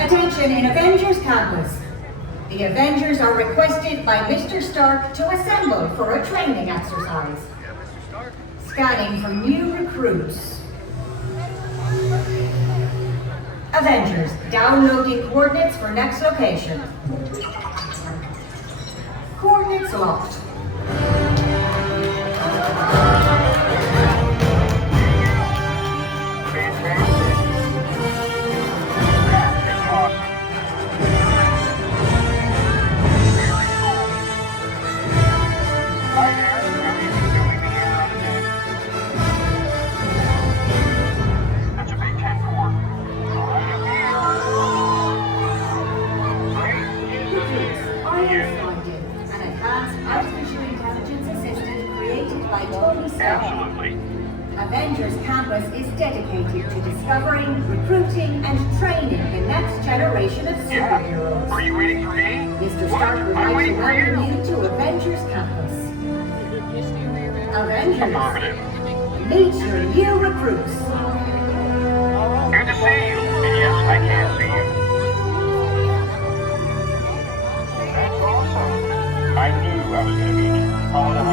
Attention in Avengers Campus. The Avengers are requested by Mr. Stark to assemble for a training exercise. Scanning for new recruits. Avengers, downloading coordinates for next location. Coordinates locked. Absolutely. Avengers Campus is dedicated to discovering, recruiting, and training the next generation of superheroes. Are you waiting for me? Mr. Stark would like to welcome you to Avengers Campus. Avengers, Affirmative. meet your new recruits. Good to see you. And yes, I can see you. That's awesome. I knew I was going to meet you. All of you.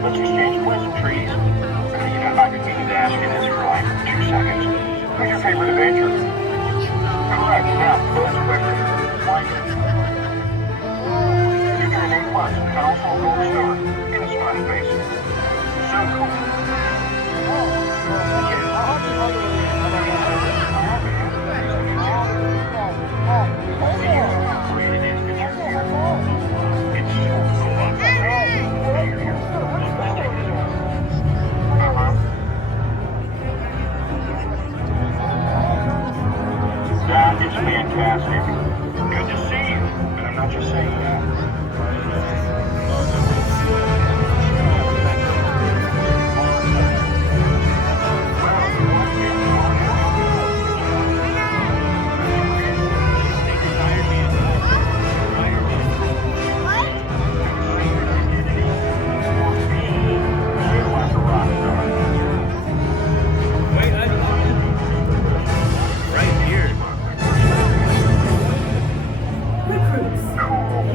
Let's exchange pleasantries. I've been meaning to ask you this for like 2 seconds. Who's your favorite Avenger? Correct. Now, let's quickly. Future is A+, and also a gold star. In a smiley face. So cool. That is fantastic. Good to see you, but I'm not just saying that.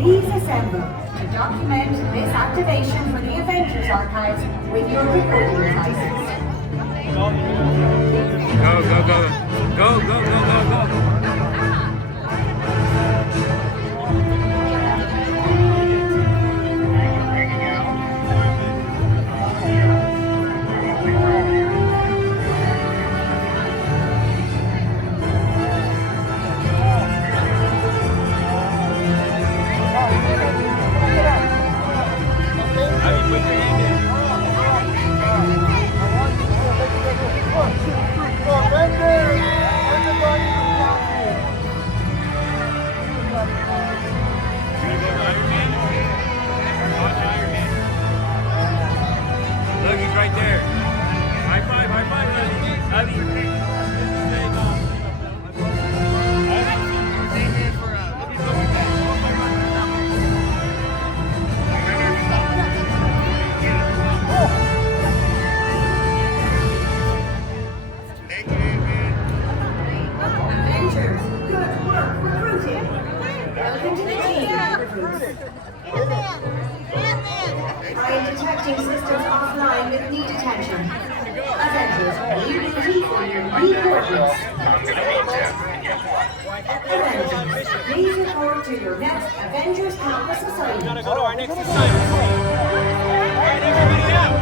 Please assemble to document this activation for the Avengers archives with your recording devices. Go, go, go. Go, go, go, go, go. Look, he's right there. High five, Abby. Avengers, good work recruiting. Welcome to the team, recruits. I am detecting systems offline with need attention. Avengers, be ready for your new coordinates. Avengers, please report to your next Avengers Campus assignment. We gotta go to our next assignment. All right, everybody out.